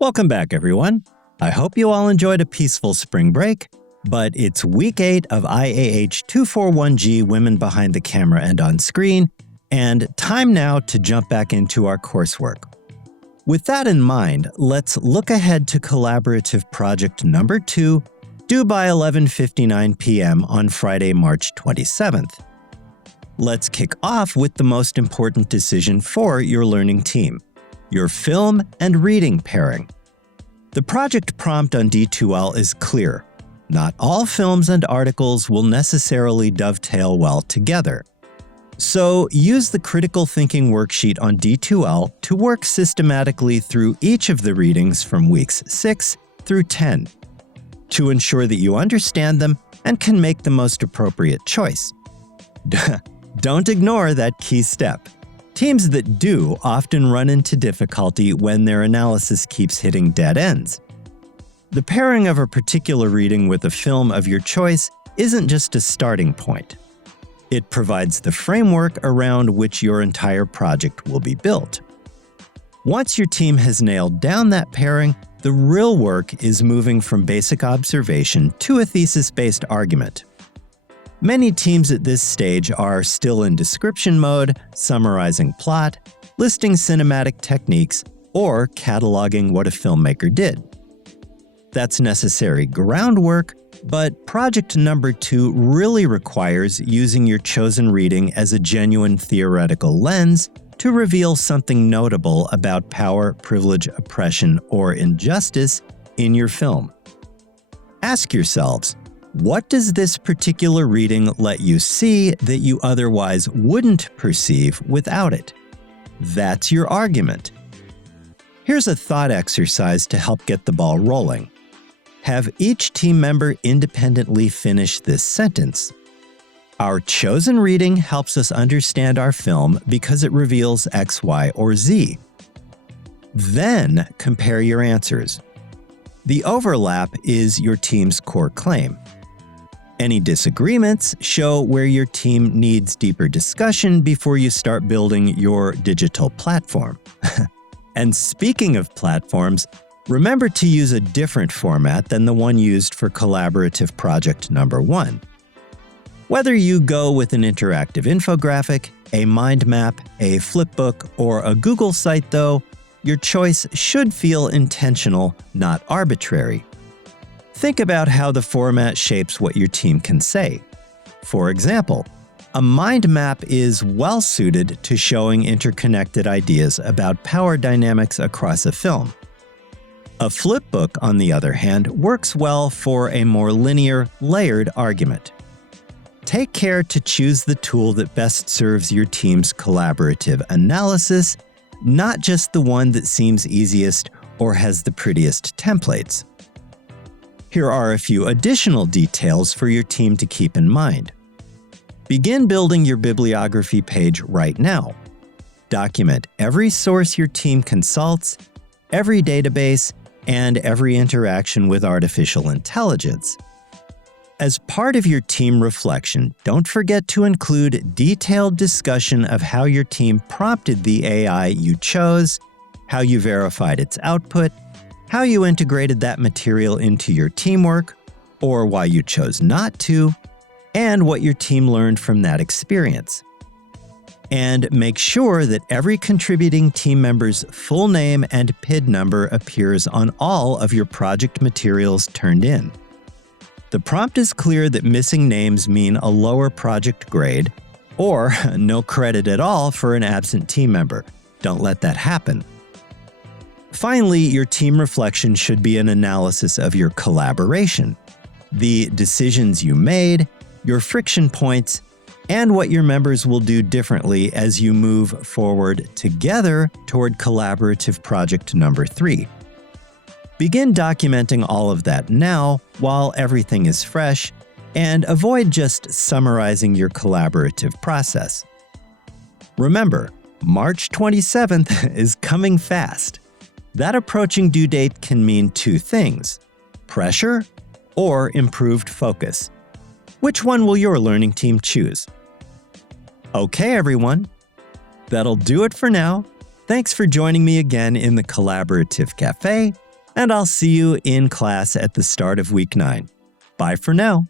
Welcome back, everyone. I hope you all enjoyed a peaceful spring break, but it's week 8 of IAH 241G Women Behind the Camera and on Screen, and time now to jump back into our coursework. With that in mind, let's look ahead to collaborative project number 2, due by 11:59 p.m. on Friday, March 27th. Let's kick off with the most important decision for your learning team: your film and reading pairing. The project prompt on D2L is clear. Not all films and articles will necessarily dovetail well together. So use the critical thinking worksheet on D2L to work systematically through each of the readings from weeks 6 through 10 to ensure that you understand them and can make the most appropriate choice. Don't ignore that key step. Teams that do often run into difficulty when their analysis keeps hitting dead ends. The pairing of a particular reading with a film of your choice isn't just a starting point. It provides the framework around which your entire project will be built. Once your team has nailed down that pairing, the real work is moving from basic observation to a thesis-based argument. Many teams at this stage are still in description mode, summarizing plot, listing cinematic techniques, or cataloging what a filmmaker did. That's necessary groundwork, but project number 2 really requires using your chosen reading as a genuine theoretical lens to reveal something notable about power, privilege, oppression, or injustice in your film. Ask yourselves, what does this particular reading let you see that you otherwise wouldn't perceive without it? That's your argument. Here's a thought exercise to help get the ball rolling. Have each team member independently finish this sentence. Our chosen reading helps us understand our film because it reveals X, Y, or Z. Then compare your answers. The overlap is your team's core claim. Any disagreements show where your team needs deeper discussion before you start building your digital platform. And speaking of platforms, remember to use a different format than the one used for collaborative project number 1. Whether you go with an interactive infographic, a mind map, a flipbook, or a Google site though, your choice should feel intentional, not arbitrary. Think about how the format shapes what your team can say. For example, a mind map is well suited to showing interconnected ideas about power dynamics across a film. A flipbook, on the other hand, works well for a more linear, layered argument. Take care to choose the tool that best serves your team's collaborative analysis, not just the one that seems easiest or has the prettiest templates. Here are a few additional details for your team to keep in mind. Begin building your bibliography page right now. Document every source your team consults, every database, and every interaction with artificial intelligence. As part of your team reflection, don't forget to include detailed discussion of how your team prompted the AI you chose, how you verified its output, how you integrated that material into your teamwork, or why you chose not to, and what your team learned from that experience. And make sure that every contributing team member's full name and PID number appears on all of your project materials turned in. The prompt is clear that missing names mean a lower project grade, or no credit at all for an absent team member. Don't let that happen. Finally, your team reflection should be an analysis of your collaboration, the decisions you made, your friction points, and what your members will do differently as you move forward together toward collaborative project number 3. Begin documenting all of that now while everything is fresh, and avoid just summarizing your collaborative process. Remember, March 27th is coming fast. That approaching due date can mean 2 things: pressure or improved focus. Which one will your learning team choose? Okay, everyone. That'll do it for now. Thanks for joining me again in the Collaborative Café. and I'll see you in class at the start of week 9. Bye for now.